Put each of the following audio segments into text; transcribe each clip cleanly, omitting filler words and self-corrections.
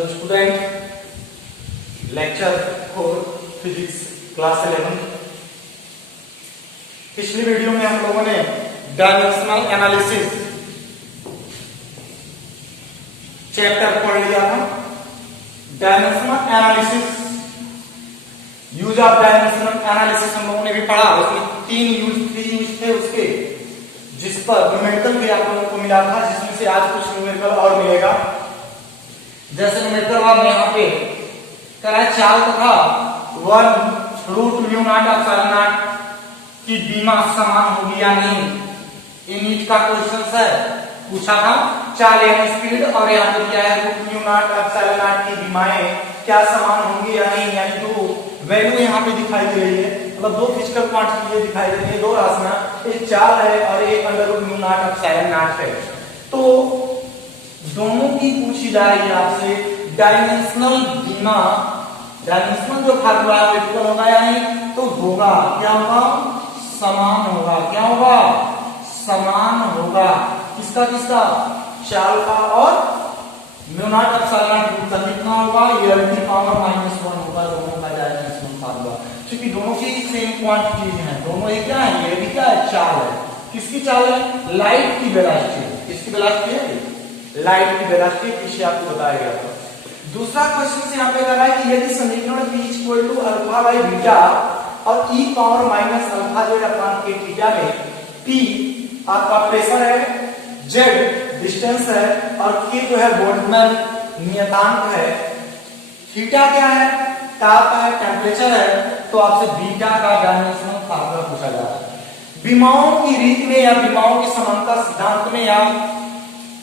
Hello student, lecture 4 physics class 11। पिछली video में हम लोगों ने डायमेंशनल एनालिसिस चैप्टर पढ़ लिया था। Dimensional analysis, use of dimensional analysis हम लोगों ने भी पढ़ा। उसमें तीन यूज थे उसके, जिस पर न्यूमेरिकल भी आप लोगों को मिला था, जिसमें से आज कुछ न्यूमेरिकल और मिलेगा। जैसे न्यूमेरिकल में यहाँ पे करा चाल था 1√μ0 की बीमा समान होगी या नहीं। ये नीट का क्वेश्चन है, पूछा था चाल यानी स्पीड, और यहाँ पे क्या है √μ0 की बीमाएं क्या समान होंगी या नहीं, यानी दो वैल्यू यहाँ पे दिखाई दे रही है, मतलब दो फिजिकल क्वांटिटी दिखाई दे रही है, दो राशियां, एक चाल है और एक √μ0 है। तो दोनों की पूछी जा रही है आपसे डायमेंशनल बीमा। डायमेंशनल जो फार्मूला है इक्वल होगा या नहीं, तो होगा, क्या होगा, समान होगा। क्या होगा, समान होगा। किसका किसका, चाल का और μ0 का कितना होगा, L⁻⁻1 होगा दोनों का डायमेंशनल फार्मूला। क्योंकि दोनों की सेम क्वांटिटीज हैं, दोनों ये क्या है, ये भी क्या है, चाल है। किसकी चाल है, लाइट की वेलोसिटी। किसकी वेलोसिटी है, लाइट की वेलोसिटी, पीछे आपको बताया गया था। दूसरा क्वेश्चन यहाँ पे कह रहा है कि यदि समीकरण P = α/β और e⁻α जो है थीटा में P आपका प्रेशर है, Z डिस्टेंस है और K जो है बोल्ट्जमैन नियतांक है, थीटा क्या है, ताप है, टेम्परेचर है, तो आपसे बीटा का डायमेंशनल फार्मूला पूछा जा रहा है। बीमाओं की रीत में या बीमाओं के समानता सिद्धांत में या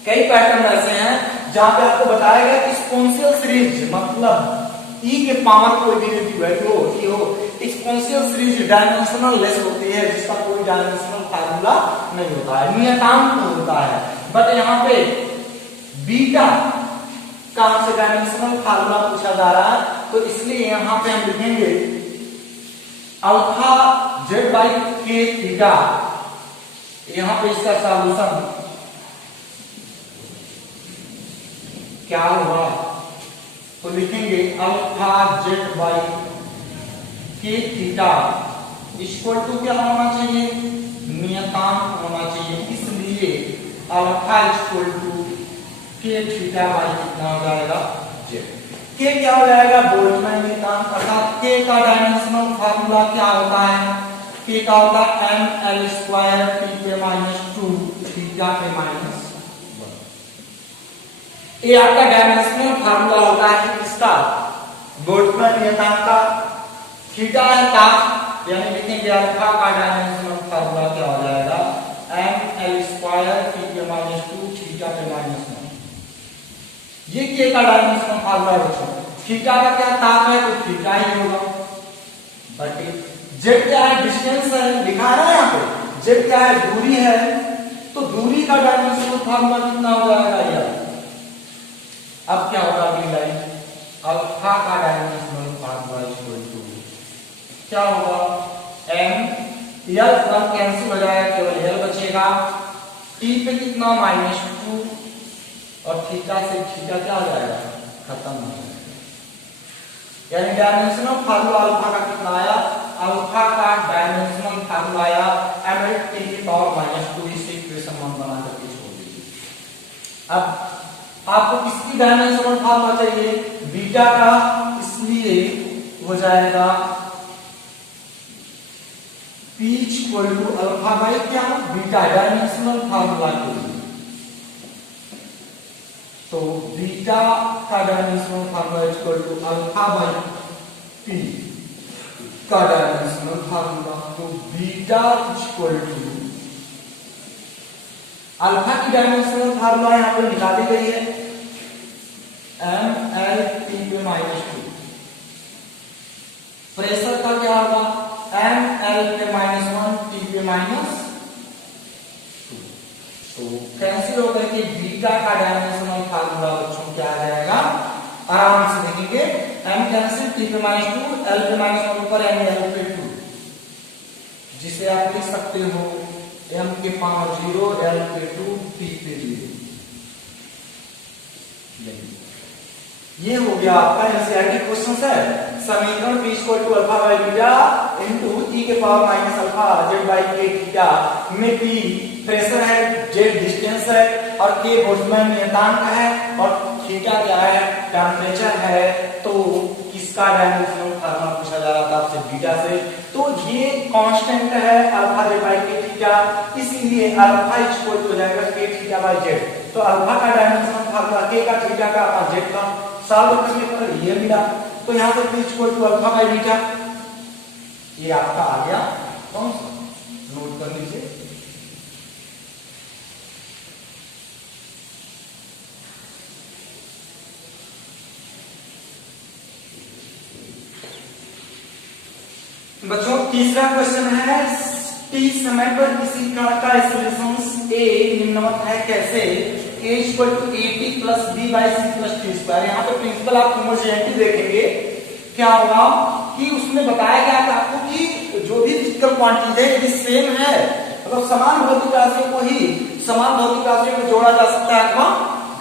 कई पैटर्न ऐसे हैं जहां पे आपको बताया गया कि एक्सपोनेंशियल सीरीज, मतलब e के पावर कोई भी वैल्यू हो, एक्सपोनेंशियल सीरीज डायमेंशनल लेस होती है, जिसका कोई डायमेंशनल फार्मूला नहीं होता है, नियतांक होता है। बट यहाँ पे बीटा का हमसे डायमेंशनल फार्मूला पूछा जा रहा है, तो इसलिए यहाँ पे हम लिखेंगे α/z/k थीटा। यहाँ पे इसका सॉल्यूशन क्या होगा, तो लिखेंगे α/z/k थीटा इक्वल टू क्या होना चाहिए, नियतांक होना चाहिए। इसलिए alpha equal to k theta by कितना हो जाएगा, z। k क्या हो जाएगा, बोल्ट्जमैन नियतांक, अर्थात k का डायमेंशनल फार्मूला क्या होता है, k का होता है ml² T⁻², थीटा के -1। ये आपका डायमेंशनल फार्मूला होता है किसका, बोल्ट्जमैन नियतांक का। थीटा है ताप, यानी लिखेंगे अल्फा का डायमेंशनल फार्मूला क्या हो जाएगा, ml² T⁻², थीटा के -1। ये k का डायमेंशनल फार्मूला है। थीटा का क्या ताप है, तो थीटा ही होगा। बट z क्या है, डिस्टेंस है, लिखा है ना यहाँ पे, z क्या है, दूरी है, तो दूरी का डायमेंशनल फार्मूला कितना हो जाएगा यार। अब क्या होगा, अगली लाइन, अल्फा का डायमेंशनल फार्मूला इक्वल टू क्या होगा, m, कैंसिल हो जाएगा, केवल l बचेगा, t पे कितना -2 और थीटा से थीटा क्या हो जाएगा, खत्म हो जाएगा। यानी डायमेंशनल फार्मूला अल्फा का कितना आया, अल्फा का डायमेंशनल फार्मूला आया ml⁻²। इसे इक्वेशन 1 बना करके छोड़ दीजिए। अब आपको किसकी डायमेंशनल फार्मूला चाहिए, बीटा का, इसलिए हो जाएगा P = α/ क्या, बीटा, डायमेंशनल फार्मूला के लिए। तो बीटा का डायमेंशनल फार्मूला =α/P का डायमेंशनल फार्मूला। तो बीटा = अल्फा की डायमेंशनल फार्मूला यहाँ पे निकाली गई है, ml⁻²। प्रेशर का क्या होगा, ml⁻1 T⁻²। तो कैंसिल होकर के बीटा का डायमेंशनल फार्मूला बच्चों क्या आ जाएगा, आराम से देखेंगे, m कैंसिल, T⁻², l⁻1 ऊपर ml⁻2, जिसे आप लिख सकते हो m के पावर 0, l पे 2, t पे 0। ये हो गया आपका एनसीईआरटी क्वेश्चन है। समीकरण p equal to alpha by beta into e के power minus alpha z by k theta में p प्रेशर है, z डिस्टेंस है और k बोल्ट्जमैन नियतांक है और थीटा क्या है, टेम्परेचर है। तो किसका डायमेंशनल फार्मूला पूछा जा रहा था आपसे, बीटा से। तो ये कांस्टेंट है alpha z by k theta, इसीलिए अल्फा इक्वल टू हो जाएगा k थीटा बाई z। तो अल्फा का डायमेंशनल फार्मूला k का, थीटा का और z का सॉल्व करने पर ये मिला। तो यहां पर p equal to alpha by beta, ये आपका आ गया कौन सा, नोट कर लीजिए। बच्चों तीसरा क्वेश्चन है, t समय पर किसी कण का सॉल्यूशन A निम्नवत है कैसे, a equal to at plus b by c plus t square. यहाँ पे प्रिंसिपल आप होमोजेनिटी देखेंगे, क्या होगा कि उसमें बताया गया था आपको कि जो भी फिजिकल क्वांटिटी है यदि सेम है, मतलब समान भौतिक राशियों को ही समान भौतिक राशियों में जोड़ा जा सकता है अथवा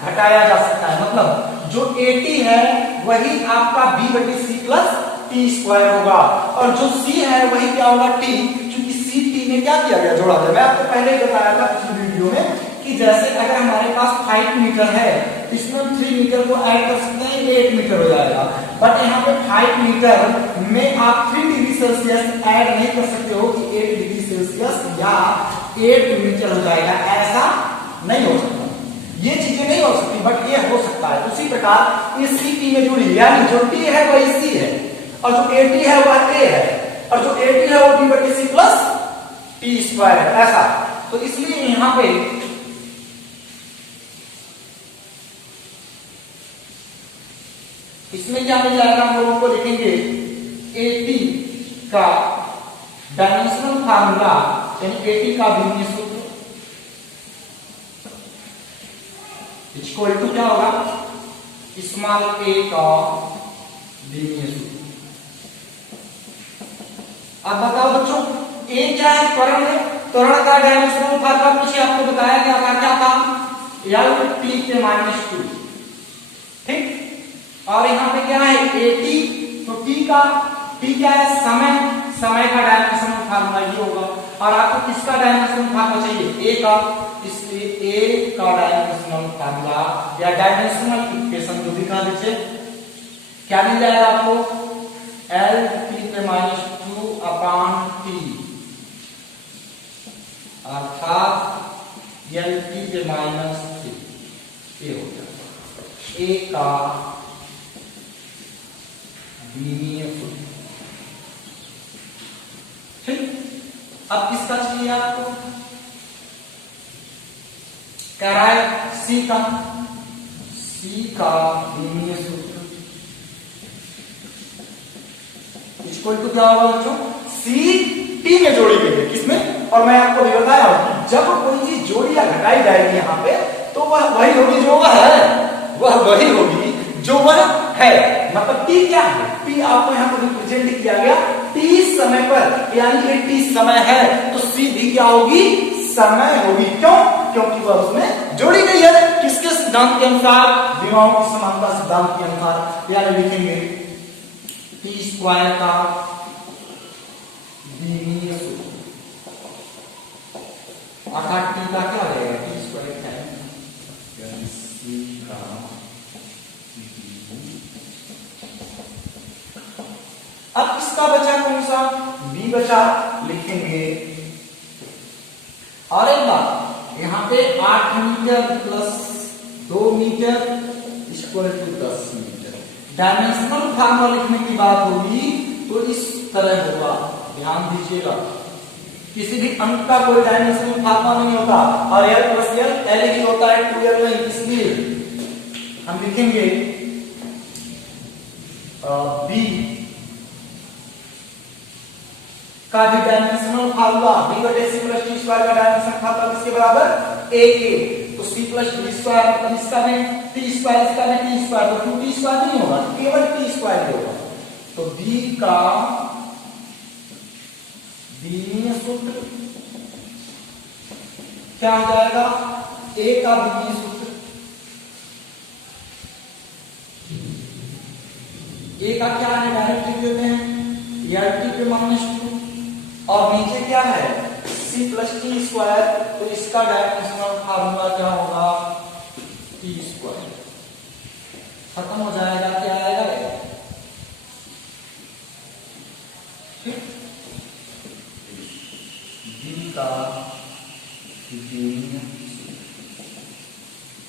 घटाया जा सकता है। मतलब जो at है वही आपका b बटी c प्लस टी स्क्वायर होगा और जो c है वही क्या होगा t, क्योंकि c t में क्या किया गया, जोड़ा गया। मैं आपको पहले ही बताया था पिछली वीडियो में कि जैसे अगर हमारे पास 5 मीटर है, इसमें 3 मीटर को ऐड कर सकते हैं, 8 मीटर हो जाएगा। बट यहाँ पे 5 मीटर में आप 3 डिग्री सेल्सियस ऐड नहीं कर सकते हो कि 8 डिग्री सेल्सियस या 8 मीटर हो जाएगा, ऐसा नहीं हो सकता। ये चीजें नहीं हो सकती, बट ये हो सकता है। उसी प्रकार ये सी टी में जुड़ी, यानी जो टी है वही सी है और जो ए टी है वह ए है और जो ए टी है वो बी बटी सी प्लस टी स्क्वायर है, ऐसा। तो इसलिए यहां पे इसमें क्या मिल जाएगा, हम लोगों को लिखेंगे ए टी का डायमेंशनल फार्मूला यानी ए टी का बीमीय सूत्र इक्वल टू क्या होगा, स्मॉल ए का बीमीय सूत्र। अब बताओ बच्चों, ए क्या है, त्वरण है। त्वरण का डायमेंशनल फार्मूला पीछे आपको बताया गया था, क्या था, एल टी के माइनस 2, ठीक। और यहाँ पे क्या है ए टी, तो टी क्या है, समय का डायमेंशनल फार्मूला ये होगा। और आपको किसका डायमेंशनल फार्मूला चाहिए, ए का, इसलिए ए का डायमेंशनल फार्मूला या डायमेंशनल इक्वेशन जो भी कहा लीजिए, क्या मिल जाएगा आपको, एल टी के माइनस 2 अपॉन टी, अर्थात एल टी के माइनस 3, ये हो गया ए का बीमीय सूत्र, ठीक। अब किसका चाहिए आपको, कह रहा है सी का बीमीय सूत्र इक्वल टू क्या होगा बच्चों, सी टी में जोड़ी गई है, किसमें, और मैं आपको भी बताया हूं जब कोई चीज जोड़ी या घटाई जाएगी यहाँ पे तो वह वही होगी जो वह है, वह वही होगी जो वह है। मतलब टी क्या है, टी आपको यहाँ पर रिप्रेजेंट किया गया टी समय पर, यानी ये टी समय है तो सी भी क्या होगी, समय होगी। क्यों, क्योंकि वह उसमें जोड़ी गई है, किसके सिद्धांत के अनुसार, विमाओं की समानता सिद्धांत के अनुसार। यानी लिखेंगे टी स्क्वायर का बीमीय सूत्र, अर्थात टी का क्या हो जाएगा, टी स्क्वायर टाइम सी का। अब किसका बचा, कौन सा, बी बचा, लिखेंगे। और एक बात, यहाँ पे 8 metre plus 2 metre equal to 10 metre. Dimensional formula लिखने की बात होगी तो इस तरह होगा, ध्यान दीजिएगा। किसी भी अंक का कोई डायमेंशनल फार्मूला नहीं होता, और एल प्लस एल ही होता है, 2l नहीं। इसलिए हम लिखेंगे बी का भी डायमेंशनल फार्मूला b बटे c प्लस टी स्क्वायर का डायमेंशनल फार्मूला किसके बराबर, a के। तो c प्लस टी स्क्वायर मतलब इसका में टी स्क्वायर, इसका में टी स्क्वायर, तो 2t स्क्वायर नहीं होगा, केवल टी स्क्वायर ही होगा। तो b का बीमीय सूत्र क्या हो जाएगा, a का बीमीय सूत्र ए का क्या है डायरेक्ट लिख देते हैं एल टी पे -2 और नीचे क्या है सी प्लस टी स्क्वायर, तो इसका डायमेंशनल फार्मूला क्या होगा टी स्क्वायर। खत्म हो जाएगा, क्या आएगा बी का,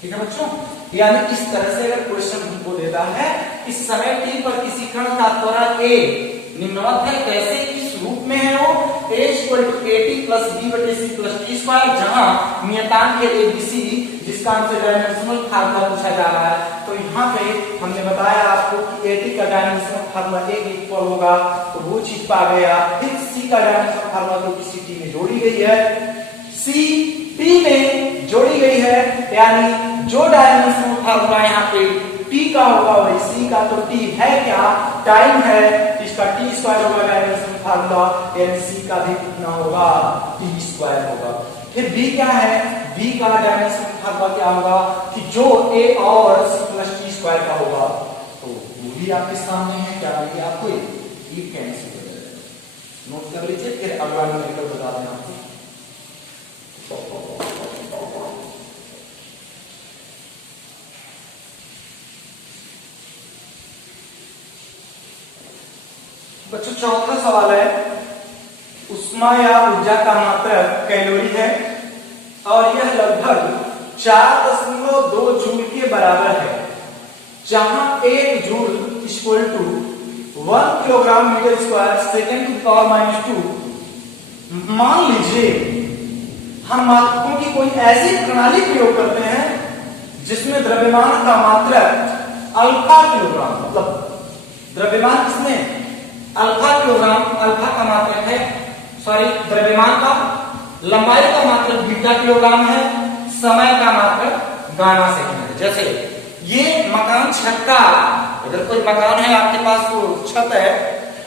ठीक है बच्चों। यानी इस तरह से अगर क्वेश्चन हमको देता है इस समय टी पर किसी कण का त्वरण ए निम्नवत है, कैसे किस रूप में है वो a = at + b / c + t square, जहां नियतांक है abc जिसका हमसे डायमेंशनल फार्मूला पूछा जा रहा है। तो यहाँ पे हमने बताया आपको कि at का डायमेंशनल फार्मूला a के इक्वल होगा, तो वो चीज पा गया। फिर c का डायमेंशनल फार्मूला तो किसी t में जोड़ी गई है, c t में जोड़ी गई है, यानी जो डायमेंशनल फार्मूला यहाँ पे t का होगा वही c का, तो t है क्या टाइम है, इसका t स्क्वायर होगा डायमेंशनल फार्मूला, यानी c का भी कितना होगा t स्क्वायर होगा। फिर b क्या है, b का डायमेंशनल फार्मूला क्या होगा कि जो a और c + t स्क्वायर का होगा, तो वो भी आपके सामने है, क्या ये आपको ये कैंसिल हो जाएगा, नोट कर लीजिए, फिर अगला न्यूमेरिकल बता दें आपको। बच्चों चौथा सवाल है, उष्मा या ऊर्जा का मात्रक कैलोरी है और यह लगभग 4.2 जूल के बराबर है, जहां 1 joule = 1 kilogram metre square second to power -2। मान लीजिए हम मात्रकों की कोई ऐसी प्रणाली प्रयोग करते हैं जिसमें द्रव्यमान का मात्रक अल्फा किलोग्राम, मतलब द्रव्यमान किसमें अल्फा किलोग्राम, अल्फा का मात्रक है, सॉरी द्रव्यमान का, लंबाई का मात्रक बीटा किलोग्राम है, समय का मात्रक गामा सेकंड है। जैसे ये मकान छत का, अगर कोई मकान है आपके पास, वो छत है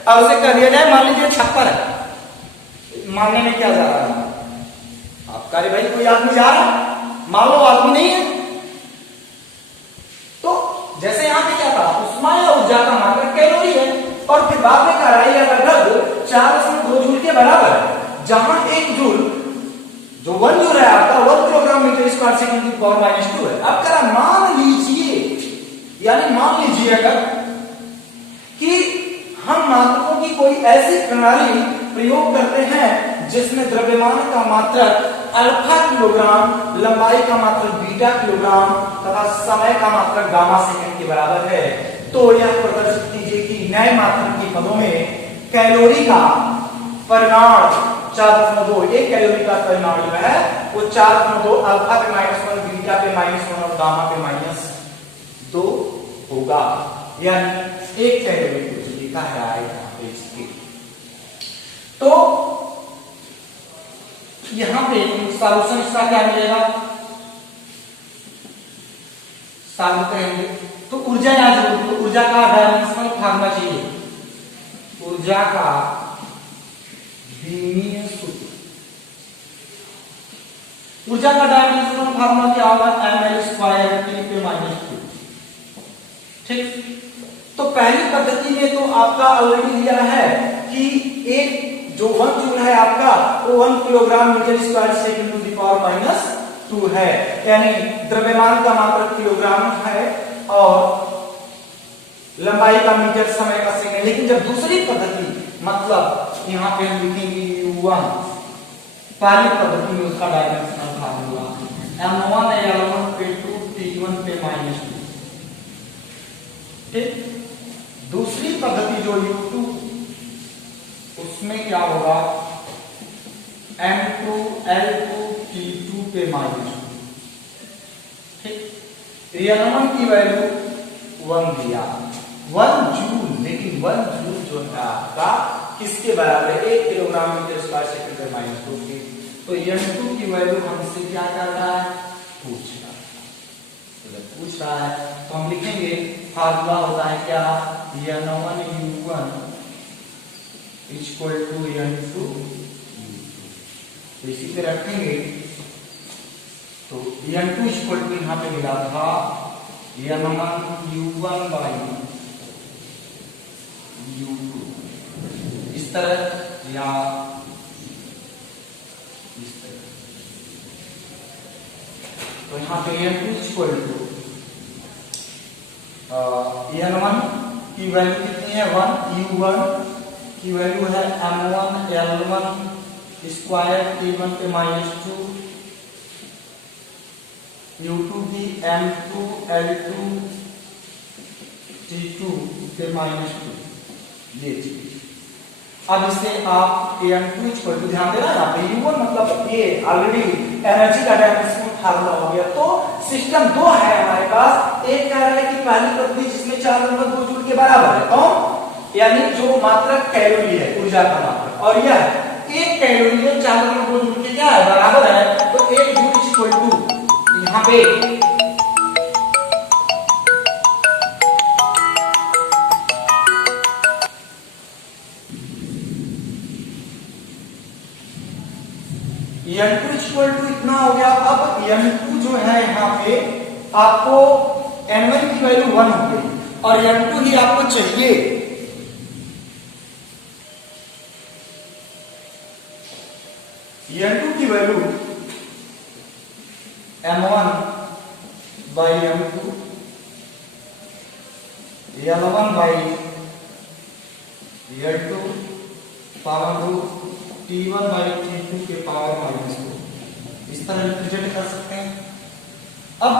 और उसे कह दिया जाए मान लीजिए छप्पर है, मानने में क्या जा रहा है आप कह रहे भाई कोई आदमी जा रहा है, मान लो आदमी नहीं है, तो जैसे यहाँ पे क्या था उष्मा या ऊर्जा का मात्रक कैलोरी है, और फिर बाद में कह रहा है लगभग 4.2 जूल के बराबर है, जहां 1 जूल जो 1 जूल है आपका 1 kilogram metre square second to power -2 है। अब कह रहा मान लीजिए, यानी मान लीजिए अगर कि हम मात्रकों की कोई ऐसी प्रणाली प्रयोग करते हैं जिसमें द्रव्यमान का मात्रक अल्फा किलोग्राम, लंबाई का मात्रक बीटा किलोग्राम तथा समय का मात्रक गामा सेकंड के बराबर है, तो यह प्रदर्शित कीजिए कि नए मात्रक के पदों में कैलोरी का परिमाण 4.2, एक कैलोरी का परिमाण जो है वो 4.2 अल्फा पे -1, बीटा पे -1 और गामा पे -2 होगा, यानी एक कैलोरी को लिखा है यहाँ पे इसके। तो यहाँ पे सॉल्यूशन इसका क्या मिलेगा, सॉल्व करेंगे तो ऊर्जा याद रखो, तो ऊर्जा का डायमेंशनल फार्मूला चाहिए, ऊर्जा का विमीय सूत्र, ऊर्जा का डायमेंशनल फार्मूला क्या होगा mL² T पे -2। ठीक, तो पहली पद्धति में तो आपका ऑलरेडी दिया है कि एक जो 1 जूल है आपका वो 1 kilogram metre square second to the power -2 है, यानी द्रव्यमान का मात्रक किलोग्राम है और लंबाई का मीटर, समय का सेकंड। लेकिन जब दूसरी पद्धति, मतलब यहाँ पे हम लिखेंगे U1, पहली पद्धति में उसका डायमेंशनल फार्मूला M1 L1 पे 2 T1 पे -2। ठीक, दूसरी पद्धति जो U2, उसमें क्या होगा M2 L2 T2 पे -2। ठीक, N1 की वैल्यू 1 दिया, 1 जूल, लेकिन 1 जूल जो है आपका किसके बराबर है 1 किलोग्राम मीटर स्क्वायर सेकंड पे -2 की, तो N2 की वैल्यू हमसे क्या कर रहा है पूछ रहा है, तो हम लिखेंगे फार्मूला होता है क्या N1 U1 = N2, इसी पे रखेंगे तो N2 = यहाँ पे मिला था N1 U1 / U2 इस तरह या इस तरह। तो यहाँ पे N2 इक्वल टू N1 की वैल्यू कितनी है 1, U1 की वैल्यू है M1 L1 स्क्वायर T1 पे -2, U2 की M2 L2 T2 पे -2 ये चीज। अब इसे आप N2 इक्वल टू ध्यान देना यहाँ पे U1 मतलब ये ऑलरेडी एनर्जी का डायमेंशन फार्मूला हो गया। तो सिस्टम दो है हमारे पास, एक कह रहा है कि पहली पद्धति जिसमें 4 नंबर 2 जूल के बराबर है कौन, यानी जो मात्रक कैलोरी है ऊर्जा का मात्रक, और यह एक कैलोरी जो 4 नंबर 2 जूल के क्या है बराबर है। तो 1 जूल इक्वल टू यहाँ पे N2 इक्वल टू इतना हो गया। अब N2 जो है यहाँ पे आपको N1 की वैल्यू 1 हो गई और N2 ही आपको चाहिए। N2 की value M1 by M2 L1 by L2 power root T1 by T2 के पावर -2 इस तरह रिप्रेजेंट कर सकते हैं। अब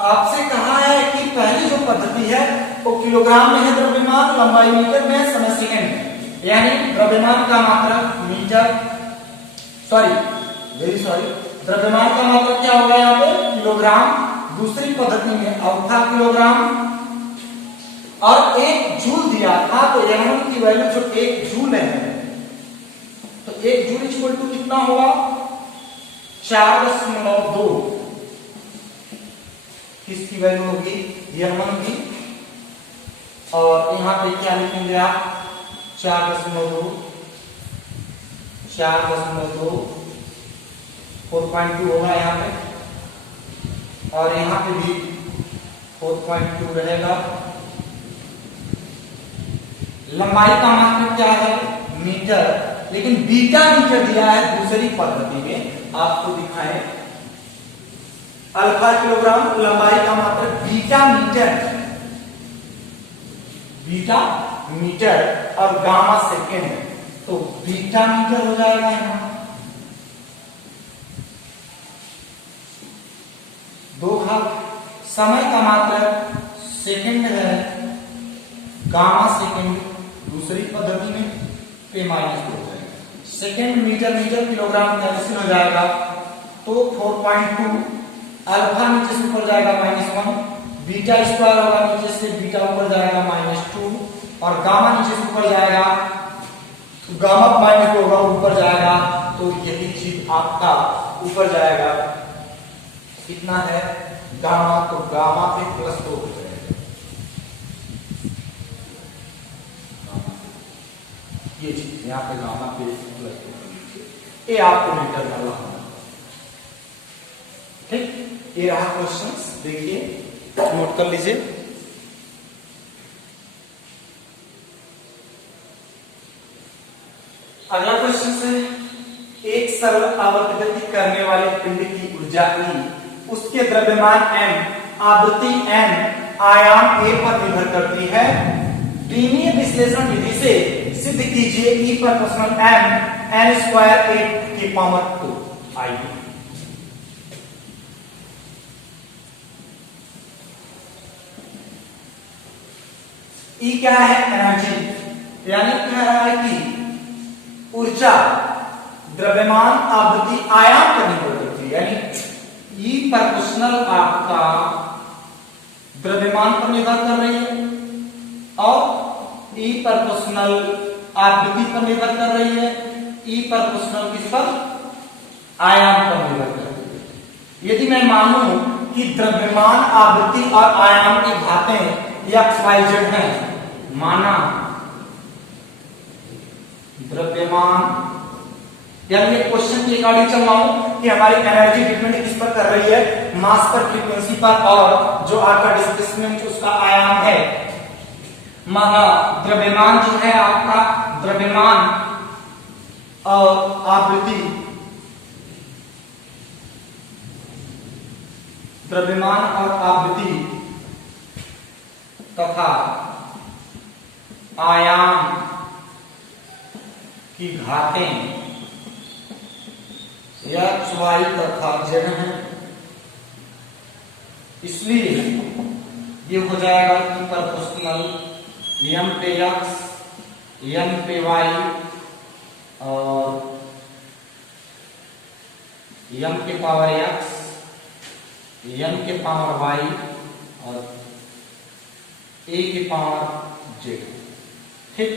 आपसे कहा है कि पहली जो पद्धति है वो किलोग्राम में है द्रव्यमान, लंबाई मीटर में, समय सेकंड में, यानी द्रव्यमान का मात्रक मीटर द्रव्यमान का मात्रक क्या होगा यहाँ पे किलोग्राम। दूसरी पद्धति में अब था किलोग्राम और 1 जूल दिया था, तो N1 की वैल्यू जो 1 जूल है तो 1 जूल इक्वल टू कितना होगा 4.2 किसकी वैल्यू होगी N1 की, और यहां पे क्या लिखेंगे आप 4.2 4.2 होगा यहाँ पे, और यहाँ पे भी 4.2 रहेगा। लंबाई का मात्रक क्या है मीटर, लेकिन बीटा मीटर दिया है दूसरी पद्धति में, आपको दिखाएं अल्फा किलोग्राम, लंबाई का मात्रक बीटा मीटर और गामा सेकेंड, तो बीटा मीटर हो जाएगा यहां। 2 भाग समय का मात्रक सेकेंड है, गामा सेकेंड दूसरी पद्धति में पे -2 हो जाएगा। सेकेंड मीटर किलोग्राम कैंसिल हो जाएगा, तो 4.2 अल्फा नीचे से ऊपर जाएगा -1, बीटा स्क्वायर होगा नीचे से, बीटा ऊपर जाएगा -2 और गामा नीचे से ऊपर जाएगा, तो गामा -2 होगा ऊपर जाएगा, तो यही चीज आपका ऊपर जाएगा। कितना है गामा, तो गामा पे +2 हो जाएगा। ये चीज यहाँ पे गामा पे +2, ये आपको मीटर में लाना, ठीक। ये रहा क्वेश्चंस, देखिए नोट कर लीजिए। अगला क्वेश्चन है एक सरल आवर्त गति करने वाले पिंड की ऊर्जा E, उसके द्रव्यमान m, आवृत्ति n, आयाम a पर निर्भर करती है। लीनियर विश्लेषण विधि से सिद्ध कीजिए E proportional m n square 8 की पावर 2 आएगी। E क्या है एनर्जी, यानी कह रहा है कि ऊर्जा द्रव्यमान आवृत्ति आयाम पर निर्भर करती है, यानी E प्रोपोर्शनल आपका द्रव्यमान पर निर्भर कर रही है और E प्रोपोर्शनल आवृत्ति पर निर्भर कर रही है, E प्रोपोर्शनल किस पर आयाम पर निर्भर कर रही है। यदि मैं मानूं कि द्रव्यमान आवृत्ति और आयाम की घातें XYZ है, माना द्रव्यमान, यानी क्वेश्चन के अकॉर्डिंग चल रहा हूं कि हमारी एनर्जी डिपेंड किस पर कर रही है, मास पर, फ्रीक्वेंसी पर, और जो आपका डिस्प्लेसमेंट उसका आयाम है माना द्रव्यमान जो है आपका, द्रव्यमान और आवृत्ति, द्रव्यमान और आवृत्ति तथा आयाम की घातें x, y तथा z है। इसलिए ये हो जाएगा कि प्रोपोर्शनल m पे x, n पे y और m के पावर x, n के पावर y और a के पावर z। ठीक,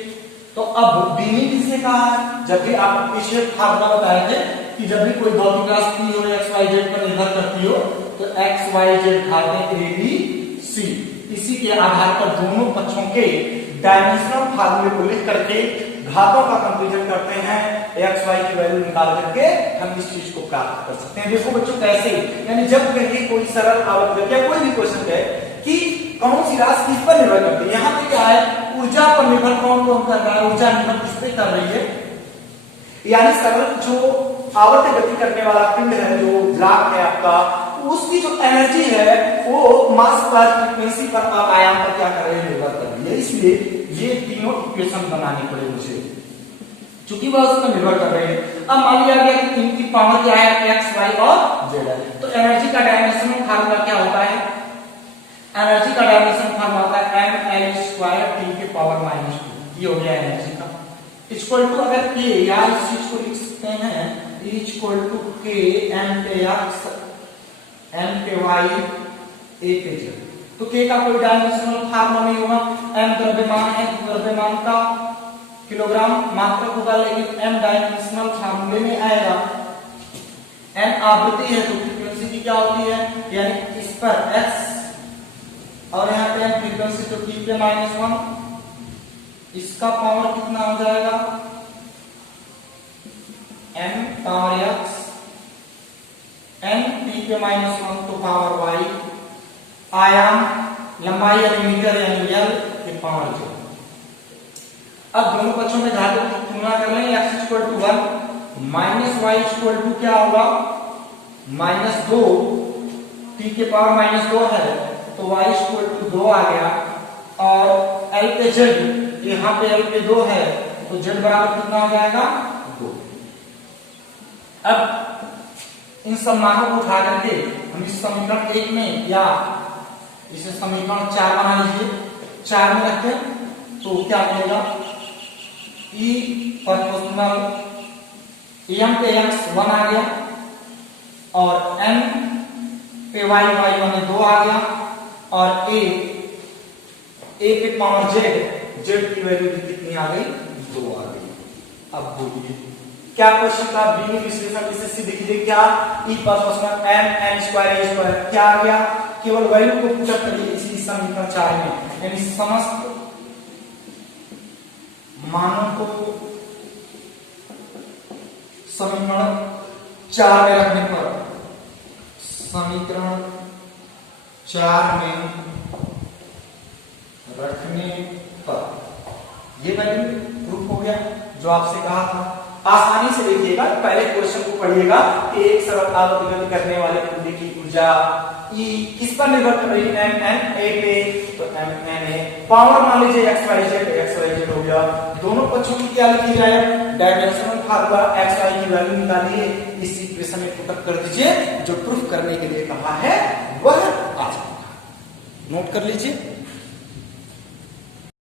तो अब बीनी किसने कहा है? जब भी आप पिछले फार्मूला बताए थे कि जब भी कोई भौतिक राशि हो x y z पर निर्भर करती हो तो x y z घातें a b c, इसी के आधार पर दोनों पक्षों के डायमेंशनल फार्मूले को लिख करके घातों का कंपैरिजन करते हैं, x y की वैल्यू निकाल करके हम इस चीज को प्राप्त कर सकते हैं। देखो बच्चों कैसे, यानी जब कहीं कोई सरल आवर्त या कोई भी क्वेश्चन है कि कौन सी राशि किस पर निर्भर करती है, यहाँ पे क्या है, ऊर्जा पर निर्भर कौन कर रहा है, ऊर्जा निर्भर किस पे कर रही है, यानी सरल जो आवर्त गति करने वाला पिंड है, जो ब्लॉक है आपका, उसकी जो एनर्जी है वो मास पर, फ्रीक्वेंसी पर और आयाम पर क्या कर रही है, निर्भर कर रही है। इसलिए ये तीनों इक्वेशन बनाने पड़े मुझे, चूंकि वह उस पर निर्भर कर रहे हैं। अब मान लिया गया कि इनकी पावर क्या है, x y और z है, तो एनर्जी का डायमेंशन फार्मूला क्या होता है, एनर्जी का डायमेंशन फार्मूला होता है ml स्क्वायर t के पावर -2। ये हो गया एनर्जी का, इक्वल टू अगर k, या इस चीज को लिख सकते हैं इक्वल टू k m पे x n पे y a पे z। तो k का कोई डायमेंशनल फार्मूला नहीं होगा, m द्रव्यमान है, द्रव्यमान का किलोग्राम मात्रक होगा, लेकिन m डायमेंशनल फार्मूले में आएगा। n आवृत्ति है तो फ्रीक्वेंसी की क्या होती है, यानी इस पर x और यहाँ पे फ्रीक्वेंसी तो t पे -1, इसका पावर कितना हो जाएगा, m power x, n t पे -1 तो पावर y, आयाम लंबाई यानी मीटर यानी l के पावर j। अब दोनों पक्षों में घातों की तुलना कर लें, x equal to 1 minus y equal to क्या होगा, -2, t के पावर -2 है तो y इक्वल टू 2 आ गया, और l पे z, यहाँ पे l पे 2 है तो z बराबर कितना हो जाएगा, 2। अब इन सब मानों को उठा करके हम इस समीकरण 1 में या इसे समीकरण 4 बना लीजिए, 4 में रखते हैं तो क्या मिलेगा, E प्रोपोर्शनल m पे x 1 आ गया और n पे y माने 2 आ गया, और a पे पावर z की वैल्यू कितनी आ गई, 2 आ गई। अब बोलिए क्या क्वेश्चन का बीनी विश्लेषण इसे सीधे कीजिए, क्या E proportional m n square a square क्या आ गया, केवल वैल्यू को पुट करिए इसी समीकरण 4 में, यानी समस्त मानों को समीकरण 4 में रखने पर, समीकरण 4 में रखने पर ये वैल्यू प्रूफ हो गया जो आपसे कहा था। आसानी से देखिएगा, पहले क्वेश्चन को पढ़िएगा कि एक सरल आवर्त गति करने वाले पुंज की ऊर्जा E किस पर निर्भर कर रही है, m n a पे, तो m n a, पावर मान लीजिए x y z हो गया। दोनों पक्षों की क्या लिखी जाए, डायमेंशनल फार्मूला x y की वैल्यू निकालिए, इस इक्वेशन में पुट कर दीजिए, जो प्रूफ करने के लिए कहा है वह आ जाएगा। नोट कर लीजिए।